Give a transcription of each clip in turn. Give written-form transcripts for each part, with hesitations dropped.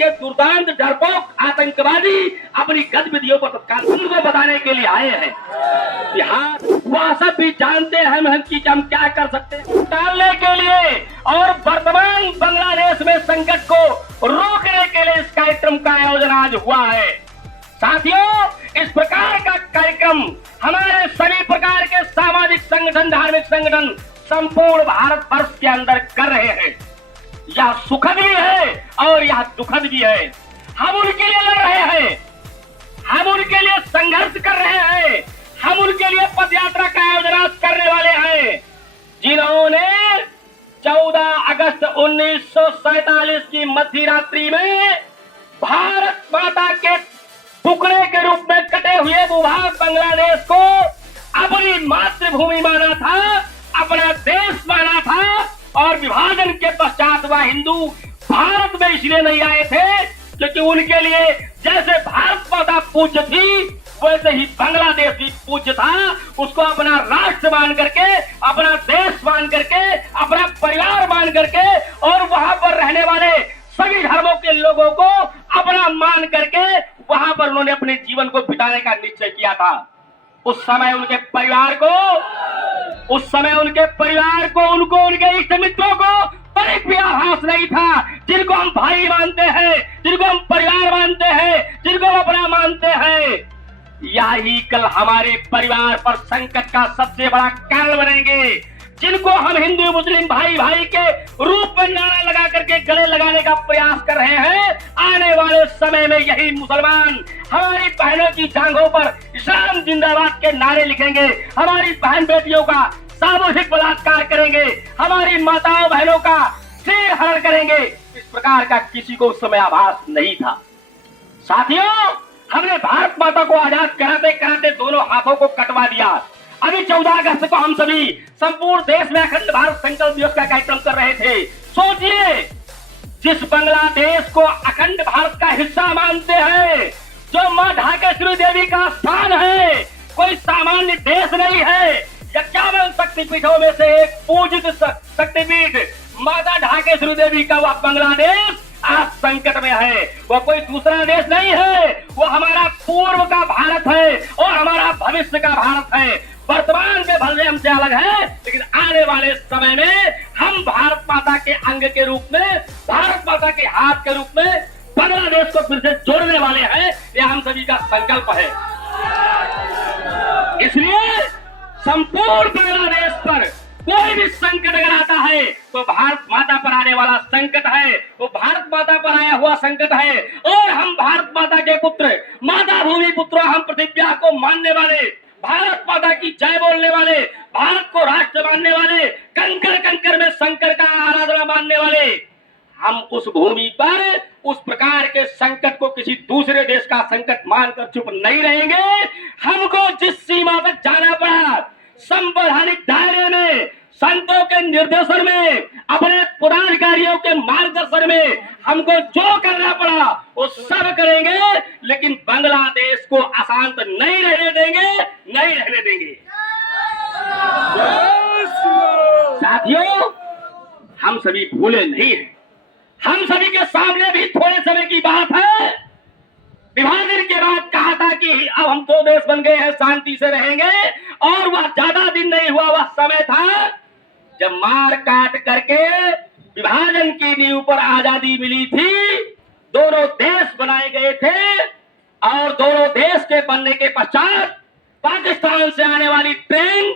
के दुर्दांत डरपोक आतंकवादी अपनी गतिविधियों को तत्काल उनको बताने के लिए आए हैं। बिहार वह सब भी जानते हैं हम कि हम क्या कर सकते हैं टालने के लिए और वर्तमान बांग्लादेश में संकट को रोकने के लिए इस कार्यक्रम का आयोजन आज हुआ है। साथियों, इस प्रकार का कार्यक्रम हमारे सभी प्रकार के सामाजिक संगठन, धार्मिक संगठन संपूर्ण भारत वर्ष के अंदर कर रहे हैं। यह सुखद भी है और यह दुखद भी है। हम उनके लिए लड़ रहे हैं, हम उनके लिए संघर्ष कर रहे हैं, हम उनके लिए पद यात्रा का आयोजन करने वाले हैं जिन्होंने 14 अगस्त 1947 की मध्य रात्रि में भारत माता के टुकड़े के रूप में कटे हुए भूभाग बांग्लादेश को अपनी मातृभूमि माना था, अपना देश माना था। और विभाजन के पश्चात वह हिंदू भारत में इसलिए नहीं आए थे क्योंकि उनके लिए जैसे भारत माता पूज्य थी वैसे ही बांग्लादेश भी पूज्य था। उसको अपना राष्ट्र मान करके, अपना देश मान करके, अपना परिवार मान करके और वहां पर रहने वाले सभी धर्मों के लोगों को अपना मान करके वहां पर उन्होंने अपने जीवन को बिताने का निश्चय किया था। उस समय उनके परिवार को उनको उनके इष्ट मित्रों को तनिक भी आभास नहीं था, जिनको हम भाई मानते हैं, जिनको हम परिवार मानते हैं, जिनको हम अपना मानते हैं। यही कल हमारे परिवार पर संकट का सबसे बड़ा कारण बनेंगे, जिनको हम हिंदू मुस्लिम भाई भाई के रूप में नारा लगा करके गले लगाने का प्रयास कर रहे हैं। आने वाले समय में यही मुसलमान हमारी बहनों की जांघों पर इस्लाम जिंदाबाद के नारे लिखेंगे, हमारी बहन बेटियों का सामूहिक बलात्कार करेंगे, हमारी माताओं बहनों का सिर हरण करेंगे। इस प्रकार का किसी को उस समय आभास नहीं था। साथियों, हमने भारत माता को आजाद कराते कराते दोनों हाथों को कटवा दिया। अभी 14 अगस्त को हम सभी संपूर्ण देश में अखंड भारत संकल्प दिवस का कार्यक्रम कर रहे थे। सोचिए, जिस बांग्लादेश को अखंड भारत का हिस्सा मानते हैं, जो मां ढाकेश्वरी देवी का स्थान है, कोई सामान्य देश नहीं है। 51 शक्तिपीठों में से एक पूजित शक्तिपीठ माता ढाकेश्वरी देवी का वह बांग्लादेश आज संकट में है। वह कोई दूसरा देश नहीं है, वो हमारा पूर्व का भारत है और हमारा भविष्य का भारत है। वर्तमान में भले हमसे अलग है, लेकिन आने वाले समय में हम भारत माता के अंग के रूप में, भारत माता के हाथ के रूप में बांग्लादेश को फिर से जोड़ने वाले हैं। यह हम सभी का संकल्प है। इसलिए संपूर्ण बांग्लादेश पर कोई भी संकट अगर आता है तो भारत माता पर आने वाला संकट है, वो भारत माता पर आया हुआ संकट है। और हम भारत माता के पुत्र, माता भूमि पुत्र, हम प्रतिज्ञा को मानने वाले, भारत माता की जय बोलने वाले, भारत को राष्ट्र मानने वाले, कंकर कंकर में शंकर का आराधना मानने वाले, हम उस भूमि पर उस प्रकार के संकट को किसी दूसरे देश का संकट मानकर चुप नहीं रहेंगे। हमको जिस सीमा तक जाना पड़ा, संवैधानिक दायरे में, संतों के निर्देशन में, अपने पदाधिकारियों के मार्गदर्शन में हमको जो करना पड़ा वो सब करेंगे, लेकिन बांग्लादेश को अशांत नहीं रहने देंगे, नहीं रहने देंगे। साथियों, हम सभी भूले नहीं हैं। हम सभी के सामने भी थोड़े समय की बात है। विभाजन के बाद कहा था कि अब हम 2 देश बन गए हैं, शांति से रहेंगे, और वह ज्यादा दिन नहीं हुआ, वह समय था जब मार काट करके विभाजन की नींव पर आजादी मिली थी। दोनों देश बनाए गए थे और दोनों देश के बनने के पश्चात पाकिस्तान से आने वाली ट्रेन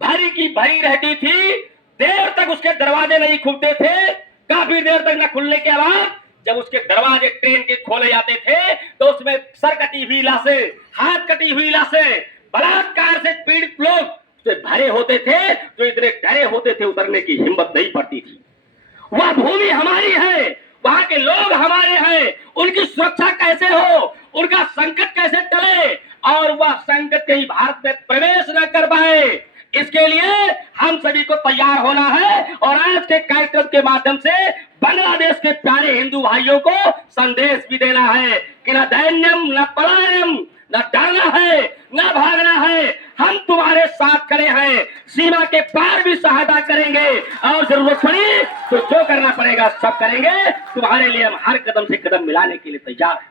भरी की भरी रहती थी। देर तक उसके दरवाजे नहीं खुलते थे। काफी देर तक न खुलने के बाद जब उसके दरवाजे ट्रेन के खोले जाते थे तो उसमें सर कटी हुई लाशें, हाथ कटी हुई लाशें, बलात्कार से पीड़ित लोग से भरे होते थे, जो इतने डरे होते थे उतरने की हिम्मत नहीं पड़ती थी। वह भूमि हमारी है, वहां के लोग हमारे हैं, उनकी सुरक्षा कैसे हो, उनका संकट कैसे टले और वह संकट कहीं भारत में प्रवेश न कर पाए, इसके लिए हम सभी को तैयार होना है। और आज के कार्यक्रम के माध्यम से बांग्लादेश के प्यारे हिंदू भाइयों को संदेश भी देना है कि न दैन्यम, न पलायनम, न डरना है, न भागना है। हम तुम्हारे साथ खड़े हैं, सीमा के पार भी सहायता करेंगे और जरूरत पड़ी तो जो करना पड़ेगा सब करेंगे। तुम्हारे लिए हम हर कदम से कदम मिलाने के लिए तैयार हैं।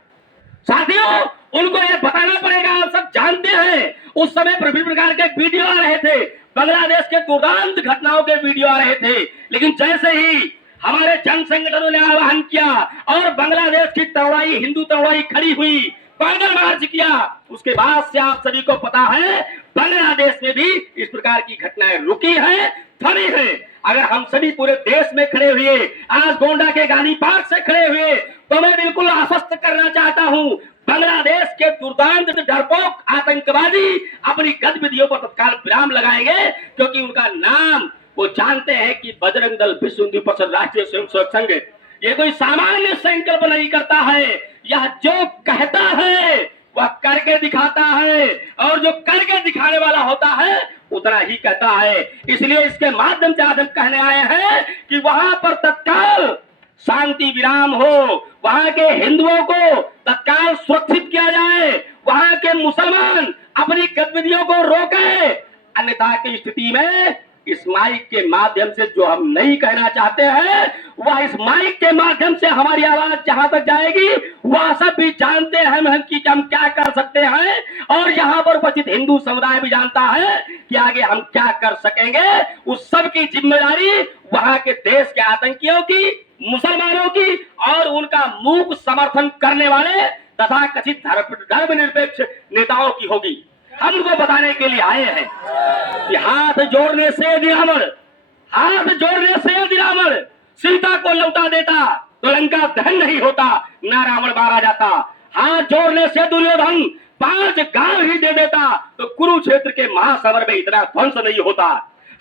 साथियों, उनको ये बताना पड़ेगा, आप सब जानते हैं उस समय विभिन्न प्रकार के वीडियो आ रहे थे, बांग्लादेश के दुर्दांत घटनाओं के वीडियो आ रहे थे, लेकिन जैसे ही हमारे जन संगठनों ने आह्वान किया और बांग्लादेश की तलवाई, हिंदू तलवाई खड़ी हुई, पैदल मार्च किया, उसके बाद से आप सभी को पता है बांग्लादेश में भी इस प्रकार की घटनाएं रुकी है, थमी है। अगर हम सभी पूरे देश में खड़े हुए, आज गोंडा के गांधी पार्क से खड़े हुए, तो मैं बिल्कुल आश्वस्त करना चाहता हूं, बांग्लादेश के दुर्दांत डरपोक आतंकवादी अपनी गतिविधियों पर तत्काल विराम लगाएंगे, क्योंकि उनका नाम वो जानते हैं कि बजरंग दल, विश्व हिंदू परिषद, राष्ट्रीय स्वयंसेवक संघ ये कोई सामान्य संकल्प नहीं करता है। यह जो कहता है वह करके दिखाता है, और जो करके दिखाने वाला होता है उतना ही कहता है। इसलिए इसके माध्यम से आज हम कहने आए हैं कि वहां पर तत्काल शांति विराम हो, वहां के हिंदुओं को तत्काल सुरक्षित किया जाए, वहां के मुसलमान अपनी गतिविधियों को रोके। अन्यथा की स्थिति में इस माइक के माध्यम से जो हम नहीं कहना चाहते हैं, वह इस माइक के माध्यम से हमारी आवाज जहां तक जाएगी वह सब भी जानते हैं हम कि हम क्या कर सकते हैं, और यहाँ पर उपस्थित हिंदू समुदाय भी जानता है कि आगे हम क्या कर सकेंगे। उस सब की जिम्मेदारी वहां के देश के आतंकियों की, मुसलमानों की और उनका मूक समर्थन करने वाले तथा कथित धर्मनिरपेक्ष नेताओं की होगी। हम उनको बताने के लिए आए हैं कि हाथ जोड़ने से दिरामण, हाथ जोड़ने से दिरामण सीता को लौटा देता तो लंका दहन नहीं होता, न रावण मारा जाता। हाथ जोड़ने से दुर्योधन 5 गांव ही दे देता तो कुरुक्षेत्र के महासमर में इतना ध्वंस नहीं होता।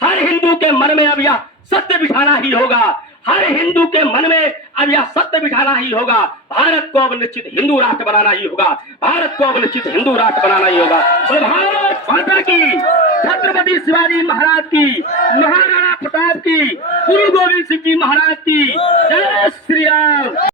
हर हिंदू के मन में अब यह सत्य बिठाना ही होगा, हर हिंदू के मन में अब यह सत्य बिठाना ही होगा, भारत को अब निश्चित हिंदू राष्ट्र बनाना ही होगा, भारत को अब निश्चित हिंदू राष्ट्र बनाना ही होगा। तो भारत माता की, छत्रपति शिवाजी महाराज की, महाराणा प्रताप की, गुरु गोविंद सिंह जी महाराज की जय श्री राम।